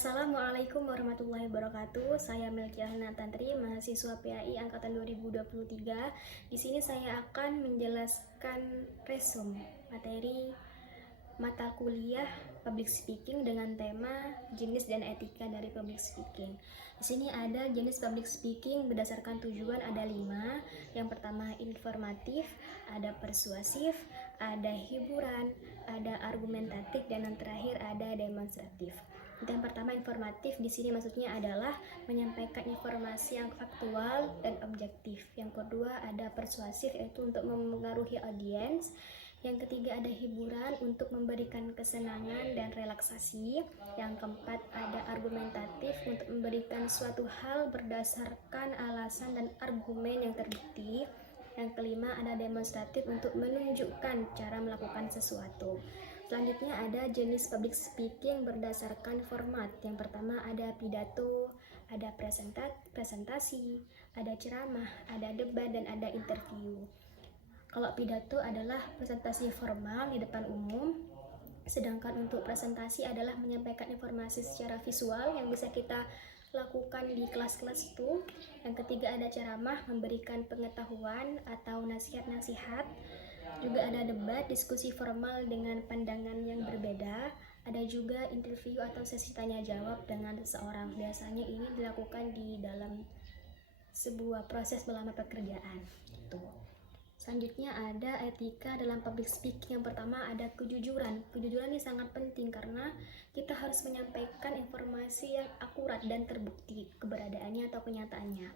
Assalamualaikum warahmatullahi wabarakatuh. Saya Melkiah Tantri, mahasiswa PAI angkatan 2023. Di sini saya akan menjelaskan resume materi mata kuliah Public Speaking dengan tema jenis dan etika dari Public Speaking. Di sini ada jenis Public Speaking berdasarkan tujuan ada 5. Yang pertama informatif, ada persuasif, ada hiburan, ada argumentatif, dan yang terakhir ada demonstratif. Yang pertama informatif, di sini maksudnya adalah menyampaikan informasi yang faktual dan objektif. Yang kedua ada persuasif, yaitu untuk mempengaruhi audiens. Yang ketiga ada hiburan, untuk memberikan kesenangan dan relaksasi. Yang keempat ada argumentatif, untuk memberikan suatu hal berdasarkan alasan dan argumen yang terbukti. Yang kelima ada demonstratif, untuk menunjukkan cara melakukan sesuatu. Selanjutnya ada jenis public speaking berdasarkan format. Yang pertama ada pidato, ada presentasi, ada ceramah, ada debat, dan ada interview. Kalau pidato adalah presentasi formal di depan umum, sedangkan untuk presentasi adalah menyampaikan informasi secara visual yang bisa kita lakukan di kelas-kelas itu. Yang ketiga ada ceramah, memberikan pengetahuan atau nasihat-nasihat. Juga ada debat, diskusi formal dengan pandangan yang berbeda. Ada juga interview atau sesi tanya jawab dengan seseorang. Biasanya ini dilakukan di dalam sebuah proses melamar pekerjaan. Gitu. Selanjutnya ada etika dalam public speaking. Yang pertama ada kejujuran. Kejujuran ini sangat penting karena kita harus menyampaikan informasi yang akurat dan terbukti keberadaannya atau kenyataannya.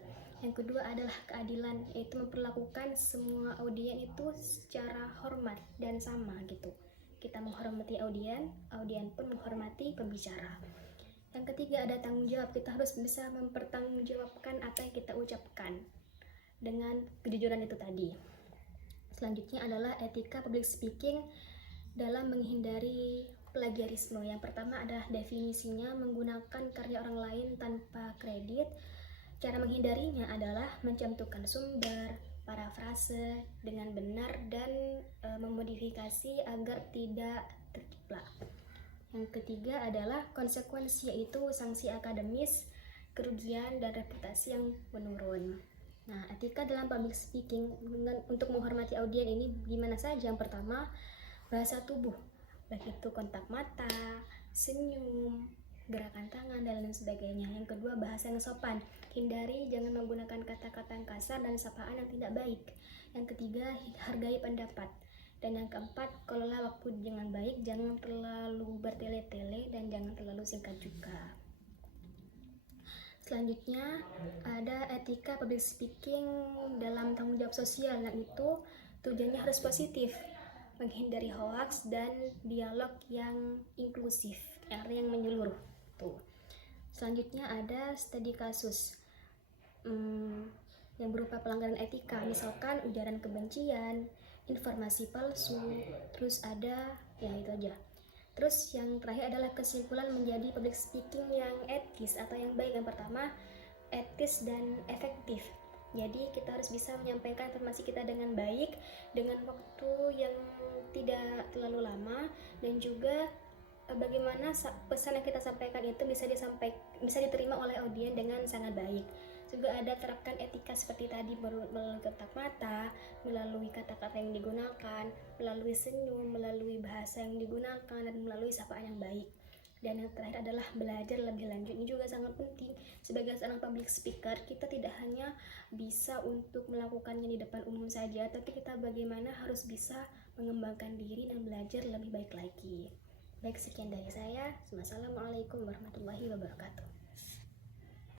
Yang kedua adalah keadilan, yaitu memperlakukan semua audien itu secara hormat dan sama gitu. Kita menghormati audien pun menghormati pembicara. Yang ketiga ada tanggung jawab. Kita harus bisa mempertanggungjawabkan apa yang kita ucapkan dengan kejujuran itu tadi. Selanjutnya adalah etika public speaking dalam menghindari plagiarisme. Yang pertama adalah definisinya, menggunakan karya orang lain tanpa kredit. Cara menghindarinya adalah mencantumkan sumber, parafrase dengan benar, dan memodifikasi agar tidak terciplak. Yang ketiga adalah konsekuensi, yaitu sanksi akademis, kerugian, dan reputasi yang menurun. Nah, etika dalam public speaking untuk menghormati audien ini gimana saja? Yang pertama, bahasa tubuh, baik itu kontak mata, senyum, gerakan tangan, dan lain sebagainya. Yang kedua, bahasa yang sopan. Hindari jangan menggunakan kata-kata yang kasar dan sapaan yang tidak baik. Yang ketiga, hargai pendapat. Dan yang keempat, kelola waktu dengan baik, jangan terlalu bertele-tele dan jangan terlalu singkat juga. Selanjutnya ada etika public speaking dalam tanggung jawab sosial, yaitu tujuannya harus positif, menghindari hoaks dan dialog yang inklusif, yang menyeluruh. Tuh. Selanjutnya ada studi kasus yang berupa pelanggaran etika, misalkan ujaran kebencian, informasi palsu, terus ada itu aja. Terus yang terakhir adalah kesimpulan menjadi public speaking yang etis atau yang baik. Yang pertama, etis dan efektif. Jadi kita harus bisa menyampaikan informasi kita dengan baik, dengan waktu yang tidak terlalu lama, dan juga bagaimana pesan yang kita sampaikan itu bisa diterima oleh audien dengan sangat baik. Juga ada terapkan etika seperti tadi, melalui kontak mata, melalui kata-kata yang digunakan, melalui senyum, melalui bahasa yang digunakan, dan melalui sapaan yang baik. Dan yang terakhir adalah belajar lebih lanjut. Ini juga sangat penting. Sebagai seorang public speaker, kita tidak hanya bisa untuk melakukannya di depan umum saja, tapi kita bagaimana harus bisa mengembangkan diri dan belajar lebih baik lagi. Baik, sekian dari saya. Wassalamualaikum warahmatullahi wabarakatuh.